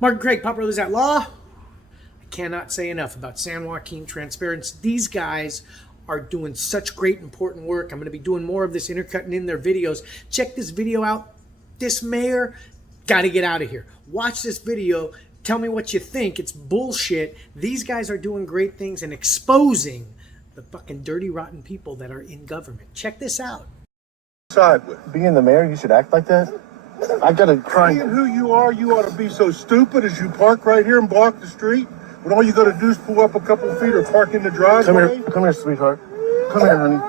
Mark and Craig, Pop Brothers at Law. I cannot say enough about San Joaquin Transparency. These guys are doing such great, important work. I'm going to be doing more of this, intercutting in their videos. Check this video out. This mayor, got to get out of here. Watch this video. Tell me what you think. It's bullshit. These guys are doing great things and exposing the fucking dirty, rotten people that are in government. Check this out. Side with. Being the mayor, you should act like that? I gotta cry. Being who you are, you ought to be so stupid as you park right here and block the street when all you gotta do is pull up a couple feet or park in the driveway. Come here, sweetheart. Come here, honey.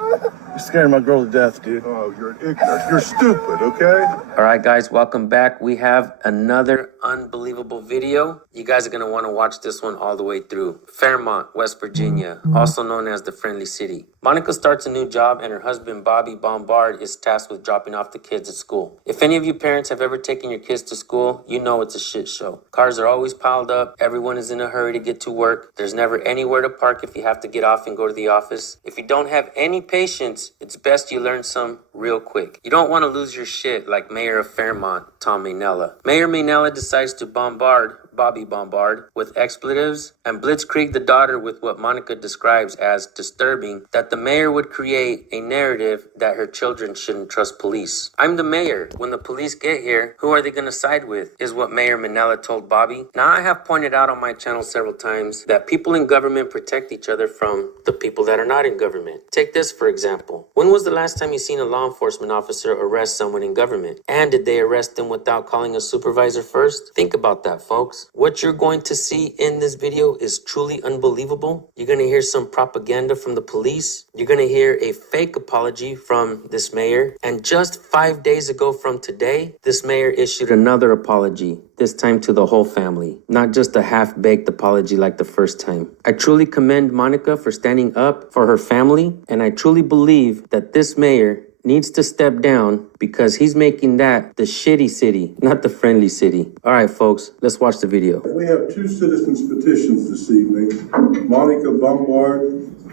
You're scaring my girl to death, dude. Oh, you're ignorant. You're stupid, okay? All right, guys, welcome back. We have another unbelievable video. You guys are going to want to watch this one all the way through. Fairmont, West Virginia, also known as the Friendly City. Monica starts a new job and her husband, Bobby Bombard, is tasked with dropping off the kids at school. If any of you parents have ever taken your kids to school, you know it's a shit show. Cars are always piled up. Everyone is in a hurry to get to work. There's never anywhere to park if you have to get off and go to the office. If you don't have any patience, it's best you learn some real quick. You don't want to lose your shit like Mayor of Fairmont, Tom Maynella. Mayor Maynella decides to bombard Bobby Bombard with expletives and blitzkrieg the daughter with what Monica describes as disturbing, that the mayor would create a narrative that her children shouldn't trust police. I'm the mayor. When the police get here, who are they going to side with, is what Mayor Maynella told Bobby. Now, I have pointed out on my channel several times that people in government protect each other from the people that are not in government. Take this, for example. When was the last time you seen a law enforcement officer arrest someone in government? And did they arrest them without calling a supervisor first? Think about that, folks. What you're going to see in this video is truly unbelievable. You're going to hear some propaganda from the police. You're going to hear a fake apology from this mayor. And just 5 days ago from today, this mayor issued another apology, this time to the whole family, not just a half-baked apology like the first time. I truly commend Monica for standing up for her family, and I truly believe that this mayor needs to step down because he's making that the shitty city, not the friendly city. All right, folks, let's watch the video. We have two citizens' petitions this evening. Monica Bombard,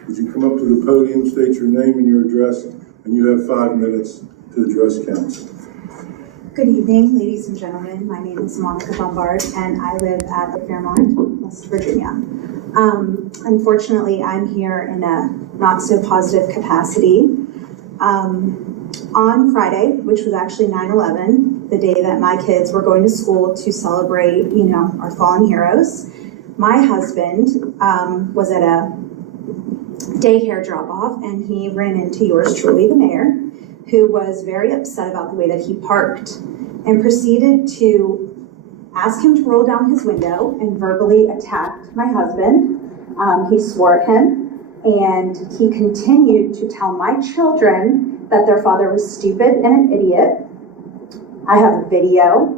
would you come up to the podium, state your name and your address, and you have 5 minutes to address council. Good evening, ladies and gentlemen. My name is Monica Bombard, and I live at the Fairmont, West Virginia. Unfortunately, I'm here in a not so positive capacity. On Friday, which was actually 9/11, the day that my kids were going to school to celebrate, our fallen heroes, my husband was at a daycare drop-off, and he ran into yours truly, the mayor, who was very upset about the way that he parked and proceeded to ask him to roll down his window and verbally attack my husband. He swore at him. And he continued to tell my children that their father was stupid and an idiot. I have a video.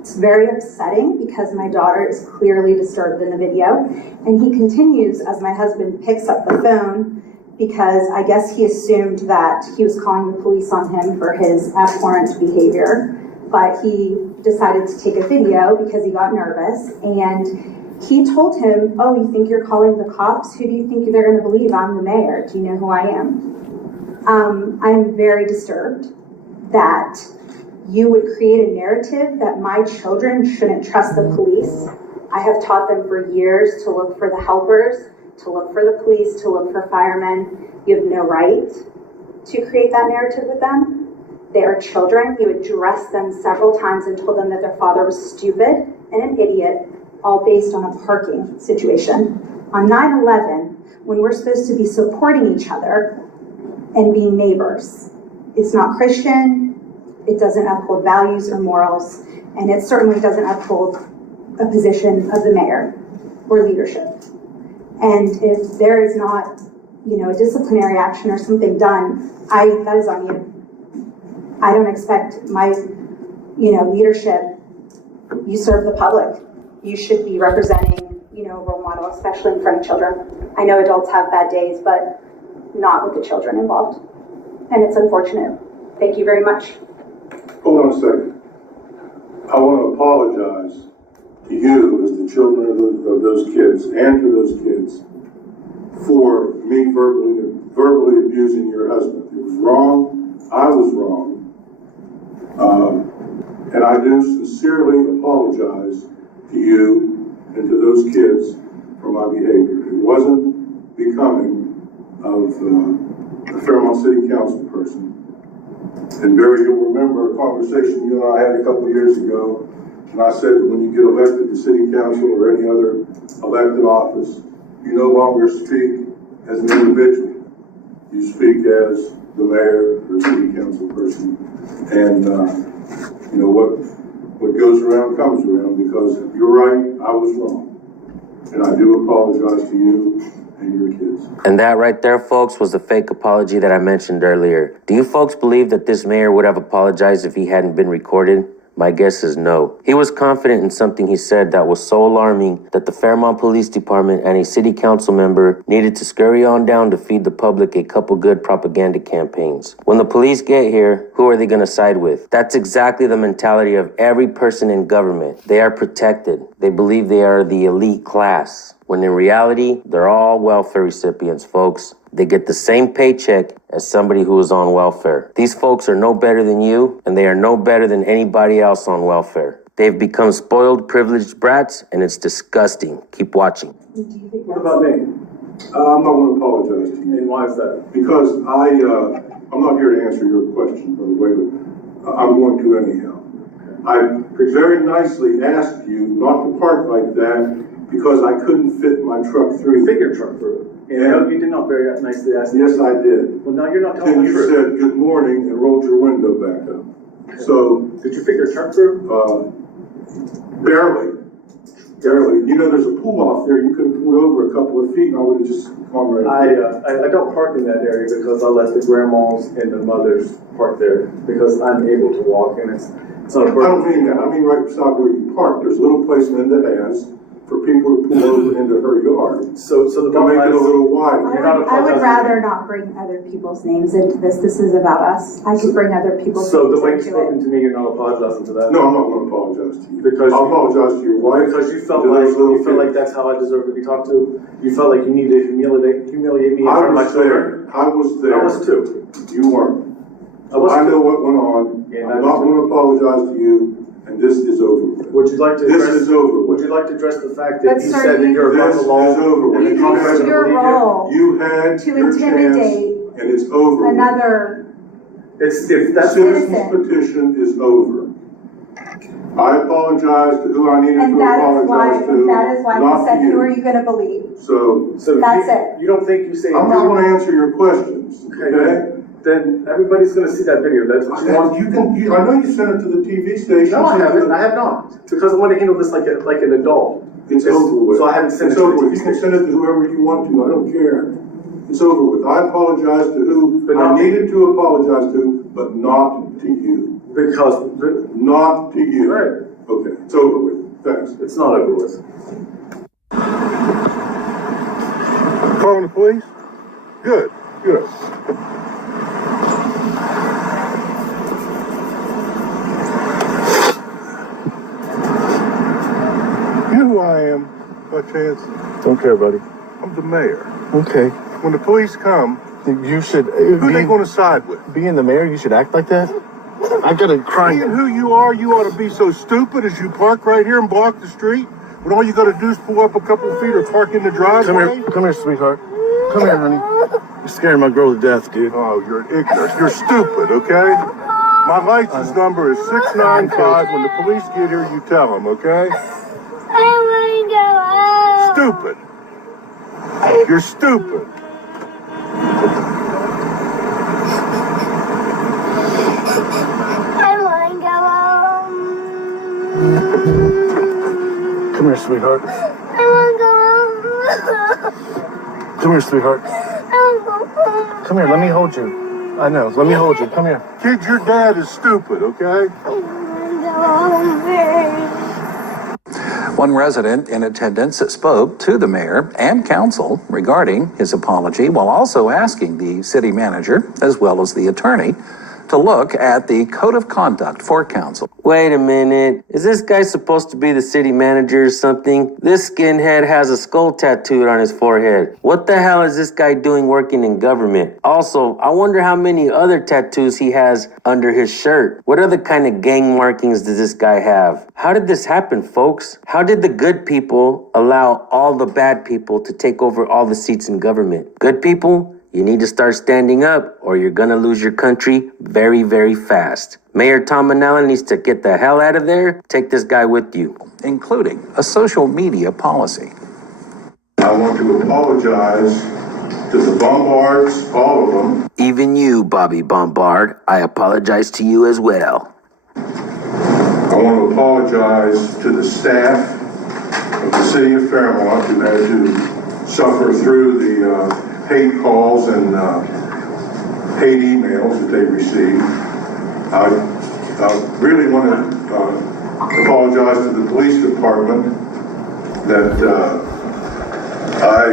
It's very upsetting because my daughter is clearly disturbed in the video. And he continues as my husband picks up the phone because I guess he assumed that he was calling the police on him for his abhorrent behavior. But he decided to take a video because he got nervous, and he told him, "Oh, you think you're calling the cops? Who do you think they're going to believe? I'm the mayor. Do you know who I am?" I'm very disturbed that you would create a narrative that my children shouldn't trust the police. I have taught them for years to look for the helpers, to look for the police, to look for firemen. You have no right to create that narrative with them. They are children. You addressed them several times and told them that their father was stupid and an idiot, all based on a parking situation. On 9/11, when we're supposed to be supporting each other and being neighbors, it's not Christian, it doesn't uphold values or morals, and it certainly doesn't uphold a position of the mayor or leadership. And if there is not, a disciplinary action or something done, that is on you. I don't expect my, leadership. You serve the public. You should be representing, a role model, especially in front of children. I know adults have bad days, but not with the children involved. And it's unfortunate. Thank you very much. Hold on a second. I want to apologize to you as the children of those kids and to those kids for me verbally abusing your husband. It was wrong. I was wrong. And I do sincerely apologize to you and to those kids for my behavior. It wasn't becoming of a Fairmont City Council person. And Barry, you'll remember a conversation you and I had a couple of years ago, and I said that when you get elected to City Council or any other elected office, you no longer speak as an individual. You speak as the mayor or City Council person. And you know, what goes around comes around, because if you're right, I was wrong. And I do apologize to you and your kids. And that right there, folks, was the fake apology that I mentioned earlier. Do you folks believe that this mayor would have apologized if he hadn't been recorded? My guess is no. He was confident in something he said that was so alarming that the Fairmont Police Department and a city council member needed to scurry on down to feed the public a couple good propaganda campaigns. When the police get here, who are they going to side with? That's exactly the mentality of every person in government. They are protected. They believe they are the elite class, when in reality, they're all welfare recipients, folks. They get the same paycheck as somebody who is on welfare. These folks are no better than you, and they are no better than anybody else on welfare. They've become spoiled, privileged brats, and it's disgusting. Keep watching. What about me? I'm not going to apologize to you. And why is that? Because I'm not here to answer your question, by the way, but I'm going to anyhow. I very nicely asked you not to park like that because I couldn't fit my truck through. You fit your truck through. And you did not very nicely ask me. Yes, I did. Well, now you're not Then telling the you truth. said good morning and rolled your window back up. So, Did you fit your truck through? barely. You know, there's a pool off there. You could have pulled over a couple of feet and I would have just gone right there. I don't park in that area because I let the grandmas and the mothers park there because I'm able to walk, and it's not a I burden. don't mean that. I mean right beside where you park. There's a little place Linda has for people to pull over into her yard So the to bottom make line it a is, little wider. I would rather not bring other people's names into this. This is about us. I could bring other people's so the way names you've into spoken it. to me, you're not apologizing to that? No, I'm not going to apologize to you. Because I'll you- apologize to your wife. Because you felt to like those little kids. that's how I deserve to be talked to. You felt like you needed to humiliate me in I front of my was children. there. I was there. I was too. You weren't. I was I too. know what went on. And I'm I not was going to apologize to you, and this is over with. Would you like to This address? is over Would with. you like to address the fact But that you sir, said that you- you're above This the law? is over with. and the You Congress used doesn't your believe you? role You had to your chance, intimidate and it's over. with. another. If that's Citizens Citizen. petition is over. I apologize to who I needed And to that is why, apologize to, that is why not he said, to who are you. you gonna believe? So, That's you, it. You don't think you say I'm not going to answer your questions, okay? Then everybody's going to see that video. That's what you want. I know you sent it to the TV station. No, I haven't. I have not, because I want to handle this like an adult. It's over with. So I haven't sent It's it to over the with. TV You can station. send it to whoever you want to. I don't care. It's over with. I apologize to who But I not- needed to apologize to, but not to you. Because Not to you. Right. Okay, it's over with. Thanks. it's not over with. Calling the police? Good. You know who I am, by chance? Don't care, buddy. I'm the mayor. Okay. When the police come, You should who they going to side with? being the mayor. You should act like that. I gotta cry. Being who you are, you ought to be so stupid as you park right here and block the street when all you got to do is pull up a couple of feet or park in the driveway. Come here, sweetheart. Come here, honey. You're scaring my girl to death, dude. Oh, you're ignorant. You're stupid, okay? My license number is 695. When the police get here, you tell them, okay? I want to go out. Stupid. You're stupid. I want to go home. Come here, sweetheart. I want to go home. Come here, sweetheart. I want to go home. Come here. Let me hold you. I know. Let me hold you. Come here. Kid, your dad is stupid, okay? I want to go home first. One resident in attendance spoke to the mayor and council regarding his apology while also asking the city manager as well as the attorney to look at the Code of Conduct for Council. Wait a minute. Is this guy supposed to be the city manager or something? This skinhead has a skull tattooed on his forehead. What the hell is this guy doing working in government? Also, I wonder how many other tattoos he has under his shirt. What other kind of gang markings does this guy have? How did this happen, folks? How did the good people allow all the bad people to take over all the seats in government? Good people? You need to start standing up or you're gonna lose your country very, very fast. Mayor Tom Manella needs to get the hell out of there. Take this guy with you. Including a social media policy. I want to apologize to the Bombards, all of them. Even you, Bobby Bombard, I apologize to you as well. I want to apologize to the staff of the city of Fairmont who had to suffer through the hate calls and hate emails that they received. I really want to apologize to the police department that I,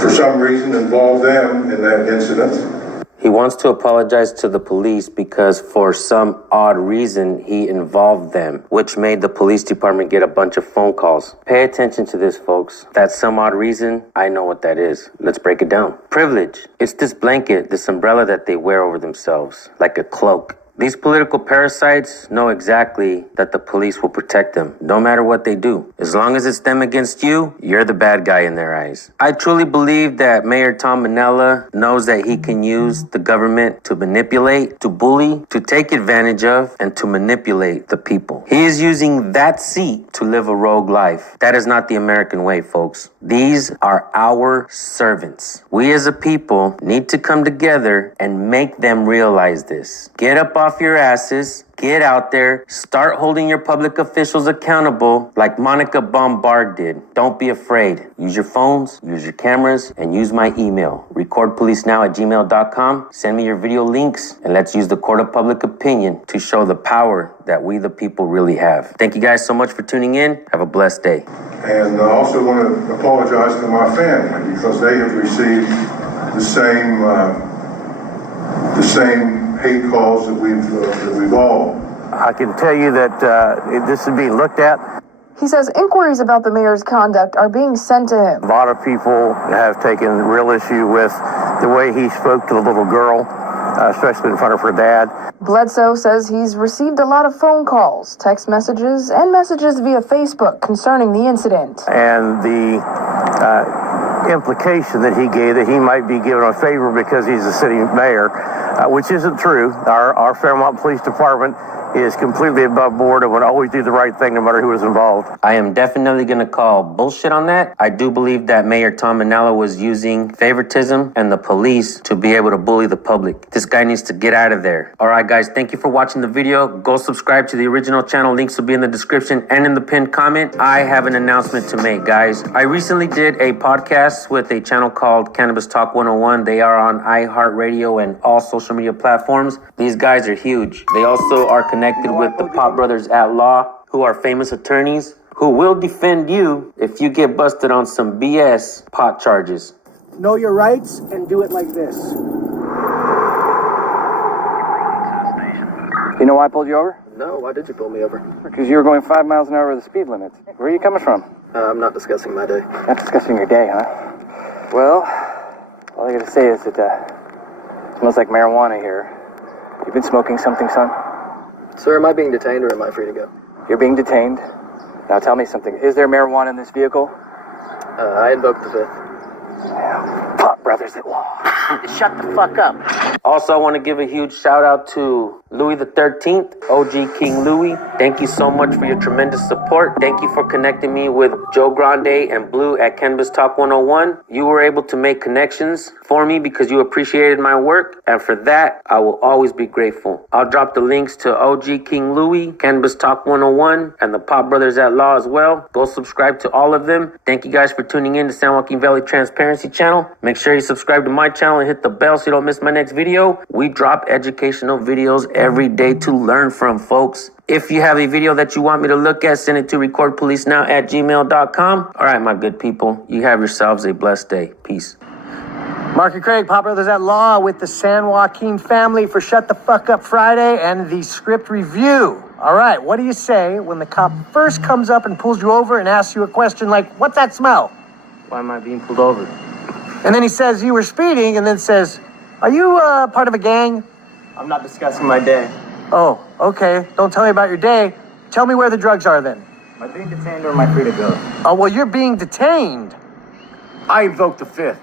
for some reason, involved them in that incident. He wants to apologize to the police because for some odd reason he involved them, which made the police department get a bunch of phone calls. Pay attention to this, folks. That's some odd reason. I know what that is. Let's break it down. Privilege. It's this blanket, this umbrella that they wear over themselves, like a cloak. These political parasites know exactly that the police will protect them, no matter what they do. As long as it's them against you, you're the bad guy in their eyes. I truly believe that Mayor Tom Manella knows that he can use the government to manipulate, to bully, to take advantage of, and to manipulate the people. He is using that seat to live a rogue life. That is not the American way, folks. These are our servants. We as a people need to come together and make them realize this. Get up off your asses, get out there, start holding your public officials accountable like Monica Bombard did. Don't be afraid. Use your phones, use your cameras, and use my email, recordpolicenow@gmail.com. Send me your video links, and let's use the court of public opinion to show the power that we the people really have. Thank you guys so much for tuning in. Have a blessed day. And I also want to apologize to my family because they have received the same hate calls that we've all. I can tell you that this is being looked at. He says inquiries about the mayor's conduct are being sent to him. A lot of people have taken real issue with the way he spoke to the little girl, especially in front of her dad. Bledsoe says he's received a lot of phone calls, text messages, and messages via Facebook concerning the incident. And the implication that he gave that he might be given a favor because he's the city mayor, which isn't true. Our Fairmont Police Department is completely above board and would always do the right thing no matter who is involved. I am definitely going to call bullshit on that. I do believe that Mayor Tom Manella was using favoritism and the police to be able to bully the public. This guy needs to get out of there. All right, guys, thank you for watching the video. Go subscribe to the original channel. Links will be in the description and in the pinned comment. I have an announcement to make, guys. I recently did a podcast with a channel called Cannabis Talk 101. They are on iHeartRadio and all social media platforms. These guys are huge. They also are connected with the Pot Brothers at Law, who are famous attorneys who will defend you if you get busted on some BS pot charges. Know your rights and do it like this. You know why I pulled you over? No, why did you pull me over? Because you were going 5 miles an hour over the speed limit. Where are you coming from? I'm not discussing my day. Not discussing your day, huh? Well, all I gotta say is that it smells like marijuana here. You've been smoking something, son? Sir, am I being detained or am I free to go? You're being detained. Now tell me something. Is there marijuana in this vehicle? I invoked the fifth. Pot Brothers at Law. Shut the fuck up. Also, I want to give a huge shout out to Louis the 13th, OG King Louis. Thank you so much for your tremendous support. Thank you for connecting me with Joe Grande and Blue at Cannabis Talk 101. You were able to make connections for me because you appreciated my work. And for that, I will always be grateful. I'll drop the links to OG King Louis, Cannabis Talk 101, and the Pot Brothers at Law as well. Go subscribe to all of them. Thank you guys for tuning in to San Joaquin Valley Transparency Channel. Make sure you subscribe to my channel and hit the bell so you don't miss my next video. We drop educational videos every day to learn from, folks. If you have a video that you want me to look at, send it to recordpolicenow@gmail.com. All right, my good people, you have yourselves a blessed day. Peace. Mark and Craig, Pop Brothers at Law with the San Joaquin family for Shut the Fuck Up Friday and the script review. All right, what do you say when the cop first comes up and pulls you over and asks you a question like, what's that smell? Why am I being pulled over? And then he says you were speeding and then says, are you part of a gang? I'm not discussing my day. Oh, okay. Don't tell me about your day. Tell me where the drugs are then. Am I being detained or am I free to go? Oh, well, you're being detained. I invoke the fifth.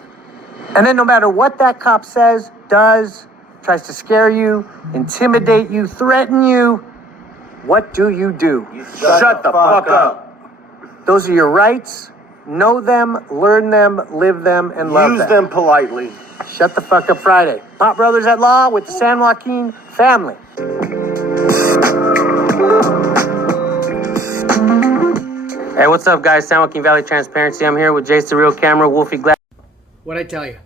And then no matter what that cop says, does, tries to scare you, intimidate you, threaten you, what do? Shut the fuck up. Those are your rights. Know them, learn them, live them, and love Use them politely. Shut the Fuck Up Friday. Pop Brothers at Law with the San Joaquin family. Hey, what's up, guys? San Joaquin Valley Transparency. I'm here with Jace the Real Camera, Wolfie Glass. What'd I tell you?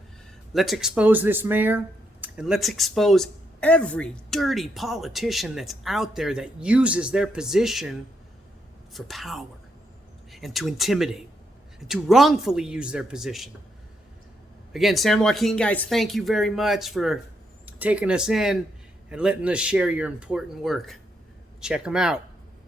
Let's expose this mayor, and let's expose every dirty politician that's out there that uses their position for power and to intimidate and to wrongfully use their position. Again, San Joaquin guys, thank you very much for taking us in and letting us share your important work. Check them out.